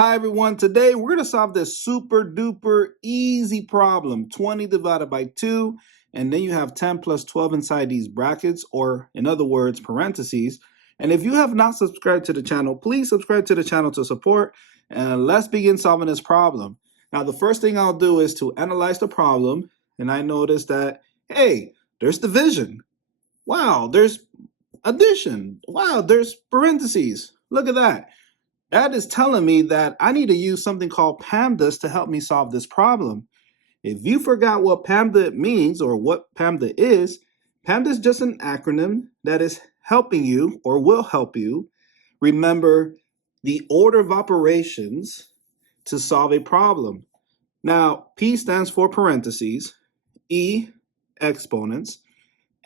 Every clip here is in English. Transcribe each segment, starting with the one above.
Hi everyone, today we're going to solve this super duper easy problem, 20 divided by 2, and then you have 10 plus 12 inside these brackets, or in other words, parentheses. And if you have not subscribed to the channel, please subscribe to the channel to support, and let's begin solving this problem. Now the first thing I'll do is to analyze the problem, and I notice that, hey, there's division. Wow, there's addition. Wow, there's parentheses. Look at that. That is telling me that I need to use something called PEMDAS to help me solve this problem. If you forgot what PEMDA means or what PEMDA is just an acronym that is helping you or will help you remember the order of operations to solve a problem. Now, P stands for parentheses, E, exponents,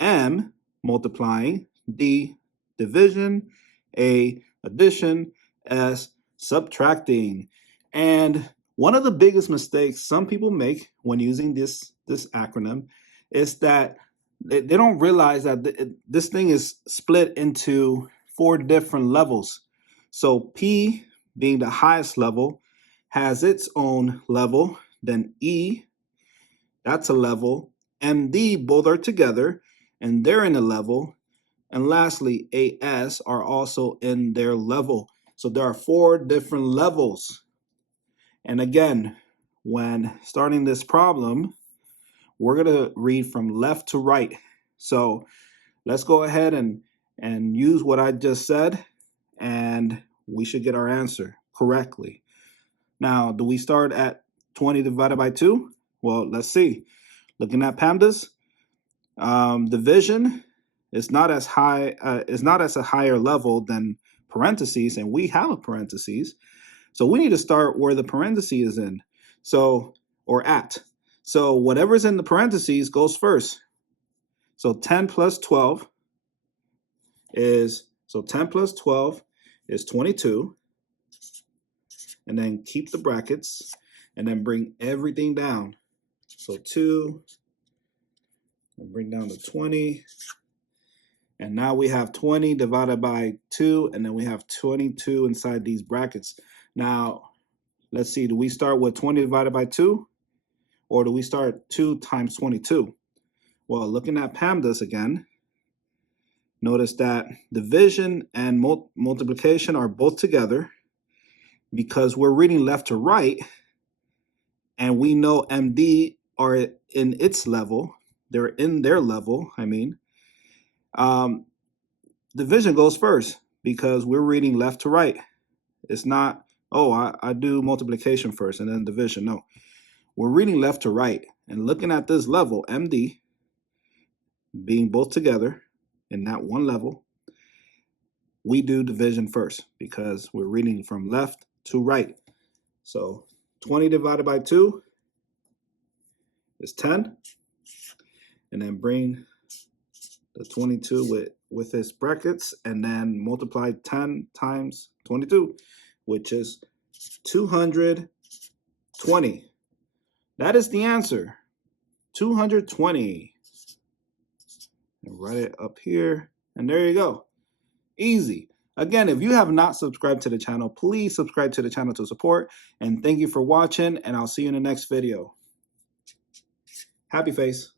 M, multiplying, D, division, A, addition, as subtracting. And one of the biggest mistakes some people make when using this acronym is that they don't realize that this thing is split into 4 different levels. So P, being the highest level, has its own level. Then E, that's a level. MD, both are together and they're in a level. And lastly, AS are also in their level. So there are 4 different levels. And again, when starting this problem, we're going to read from left to right. So let's go ahead and use what I just said, and we should get our answer correctly. Now, do we start at 20 divided by 2? Well, let's see. Looking at PEMDAS, division is not as high, is not as a higher level than parentheses, and we have a parentheses. So we need to start where the parentheses is in. So, or at. So whatever's in the parentheses goes first. So 10 plus 12 is, 10 plus 12 is 22. And then keep the brackets and then bring everything down. So 2, and bring down to 20. And now we have 20 divided by 2, and then we have 22 inside these brackets. Now, let's see, do we start with 20 divided by 2? Or do we start 2 times 22? Well, looking at PEMDAS again, notice that division and multiplication are both together because we're reading left to right, and we know MD are in its level. They're in their level, I mean. Division goes first because we're reading left to right. It's not, oh, I do multiplication first and then division. No, we're reading left to right and looking at this level, MD, being both together in that one level, we do division first because we're reading from left to right. So 20 divided by 2 is 10. And then bring the 22 with its brackets and then multiply 10 times 22, which is 220. That is the answer, 220. And write it up here, and there you go. Easy. Again, if you have not subscribed to the channel, please subscribe to the channel to support. And thank you for watching, and I'll see you in the next video. Happy face.